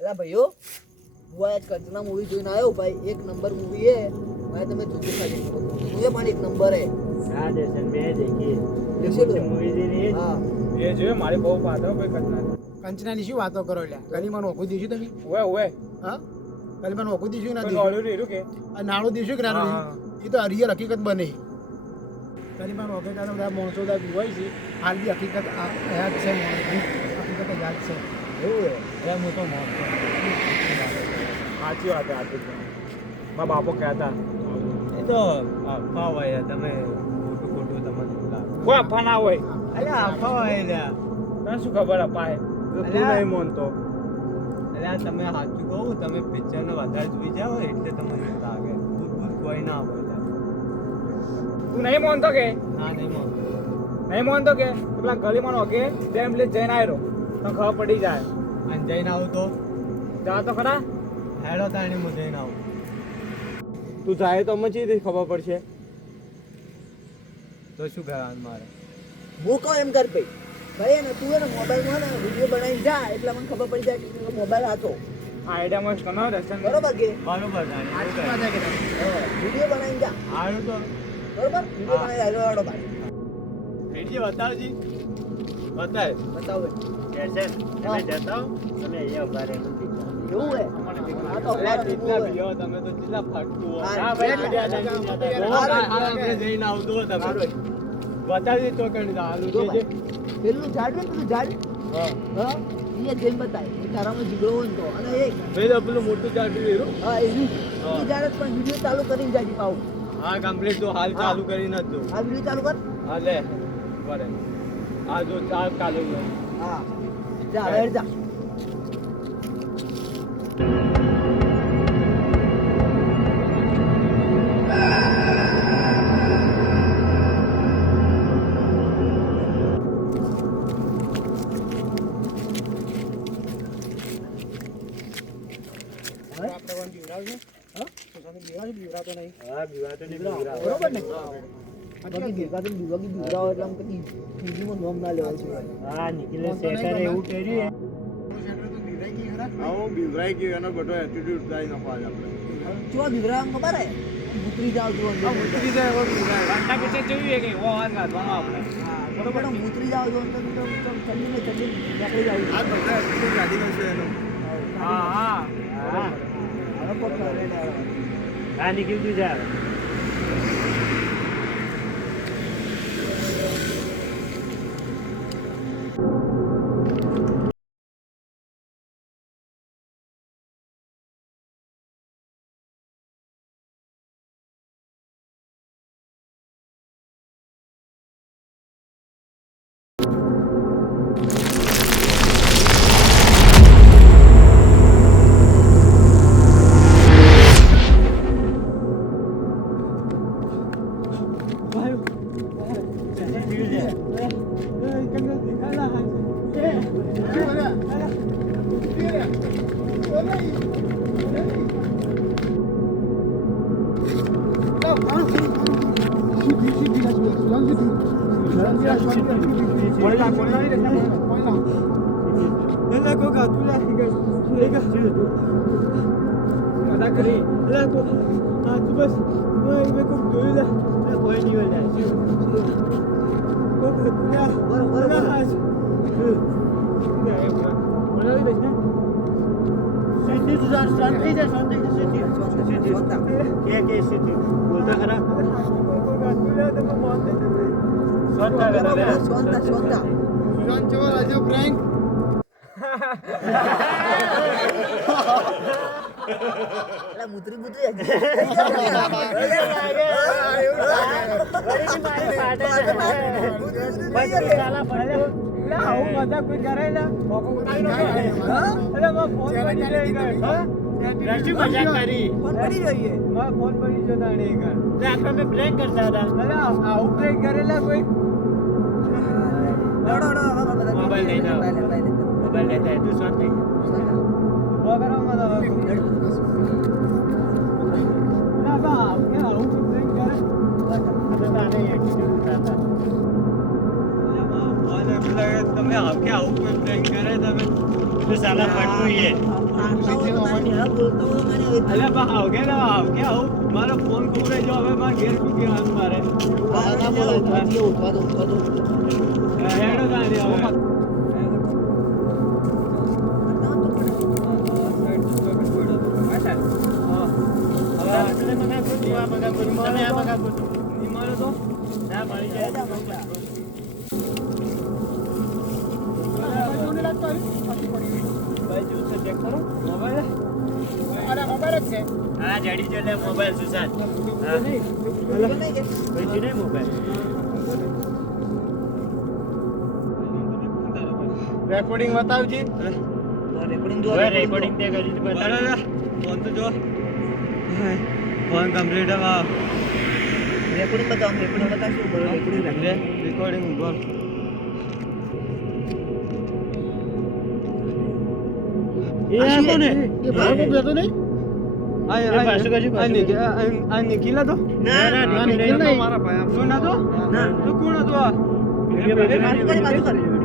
અલા ભાઈઓ હું આજ કંચના મૂવી જોઈને આવ્યો ભાઈ. એક નંબર મૂવી હે ભાઈ. તમે જોજો ખાલી મૂવી પણ એક નંબર હે. હા દર્શન મેં દેખી દેખી મૂવી જોઈ હા એ જોયો મારે બહુ પાતો કોઈ કચના કંચનાની શું વાતો કરો લ્યા ગલીમાં ઓખું દીશું તમે ઓએ ઓએ હા ગલીમાં ઓખું દીશું ના કોઈ દીશું ગોળ્યું રહ્યું કે આ નાણું દીશું કે ના હા. એ તો રિયલ હકીકત બને ગલીમાં ઓખે કાં બધા માણસો બધા હોય છે હાલ બી હકીકત યાદ છે માણસની હકીકત યાદ છે એવું હે. હું તો મોત સાચી વાત આપી મારા બાપો કહેતા એ તો અફવા હોય તમે ખોટું ખોટું તમને કોઈ અફવા ના હોય. અલ્યા અફવા હોય લ્યા તને શું ખબર અપાય તું અલ્યા. નહીં માનતો. અલ્યા તમે સાચું કહું તમે પિક્ચરને વધારે જોઈ જાઓ એટલે તમને એવું લાગે ભૂત ભૂત કોઈ ના હોય લ્યા. તું નહીં માનતો કે ના નહીં મોત નહીં માનતો કે પેલા ગલીમાં નો કે જેમ લે જઈને આવ્યો તને ખબર પડી જાય. અને જઈને આવું તો જા તો ખરા. હેડો તાણી હું જઈને આવું તું જાય તો મચી ખબર પડશે. તો શું કરવાનું મારે હું કહું એમ કર ભાઈ. ભાઈ એને તું એને મોબાઈલમાં ને વિડીયો બનાવી જા એટલે મને ખબર પડી જાય કે મોબાઈલ હતો આઈડિયા મસ્ત બનાવ દર્શન. બરોબર કે બરોબર તાણી આજ શું વાત છે કે તમે વિડીયો બનાવી જા સારું તો બરોબર વિડીયો બનાવી આવ્યો ભાઈ. વિડીયો બતાવજી બતાય બતાવો કેશન તમે જતા તમે અહીંયા ઉભા રહેજો એવું હે આ તો અલ્યા અમારા જેટલા મૂવી હે. ભીઓ તમે તો જેટલા ફાટતું હો. હા, હા ભાઈ એટલે બીજા એટલે જઈને એટલે જતા રહો. એટલે આપણે જઈને આવજો તમે બતાવી તો કઈ હાલું જો છે ભાઈ. પેલું ઝાડ ને પેલું ઝાડ હા એ જેમ બતાય એ તારામાં જીગડો હોય ને તો અને એ ભાઈ પેલું મોટું ચાલતું રહ્યું હા એ ઝાડ જ પણ વિડીયો ચાલુ કરીને જાય પાઉ. હા કમ્પ્લીટ તો હાલ ચાલુ કરીને જ દો આ વિડીયો ચાલુ કર. હા લે બરે આ જો ચાર ચાલુ છે. હા જા હવે જા. આપણે વન બીવરાવજો હા તો તમે બીવરાવજો નહીં હા બીવાતો નહીં બીવરાવો. બરોબર ને સાચી બાકી વાત છે. ભેગા થઈને બીવા એટલે આમ કદી ટીવીમાં નોમ ના લેવાય છે. હા નિખિલે શેખરે એવું કર્યું આવો બિવરાઈ ગયો એનો બધો એટીટ્યુડ જાય નફા આપણે. ચો બીવરા આમ ખબર હે ઉતરી જાવ છો અંદર. ઉતરી જાય એવો બિવરાય. ઘંટા પીછે જોઈએ કે ઓ હાથ ગાધવાનો આપણે. બરોબર ને ઉતરી જાવ છો અંદર તો ચડીને નીકળી જાવ છો. આ બધા એટીટ્યુડ કાઢી નાખશે એનો. હા હા હા હવે કોક કરે ને હવે. હા નિખિલ તું જા બધા કરી બોલતા ખરા સ્વંતા સ્વંતા સુશાંત ચવલ આજે પ્રેન્ક એટલે મુતરી મુતરી મજાક કરી ફોન પડી જોઈએ. ફોન પડી જતો આપણે મેં પ્રેન્ક કરતા હતા આવું પ્રેન્ક કરેલા કોઈ મોબાઈલ લઈને આવો. મોબાઈલ લેતા તું શાંત થઈ ઉભા કરો મને ના બા કે આવું પ્રેન્ક કરે તાને એટીટ્યુડ હતા તમે આવું કોઈ પ્રેન્ક કરે તમે તો સાલા ફટવું છે મારતા હોય તો મારી મેળા બોલતા હોય તો મારી હવે અલ્યા બા આવગે ને આવગે આવું મારો ફોન ખબર જો હવે મારે ઘેર શું કહેવાનું મારે ના બોલો ઉઠવા દો હેડો તારી હવે અરે મોબાઈલ જ છે હા જડી જો લે મોબાઈલ સુશાંત રેકોર્ડિંગ બતાવજી રેકોર્ડિંગ જો રેકોર્ડિંગ તે કરી બતાવ ફોન તો જો ફોન કમ્પ્લીટ હવે રેકોર્ડિંગ બતાવશું બોલો રેકોર્ડિંગ રેકોર્ડિંગ બોલ એ ભાઈ કોક જતો નહીં આ નિખિલ હતો ના નિખિલ નહીં. મારા ભાઈ શું નતો તું કોણ હતો આ બાજુ કરી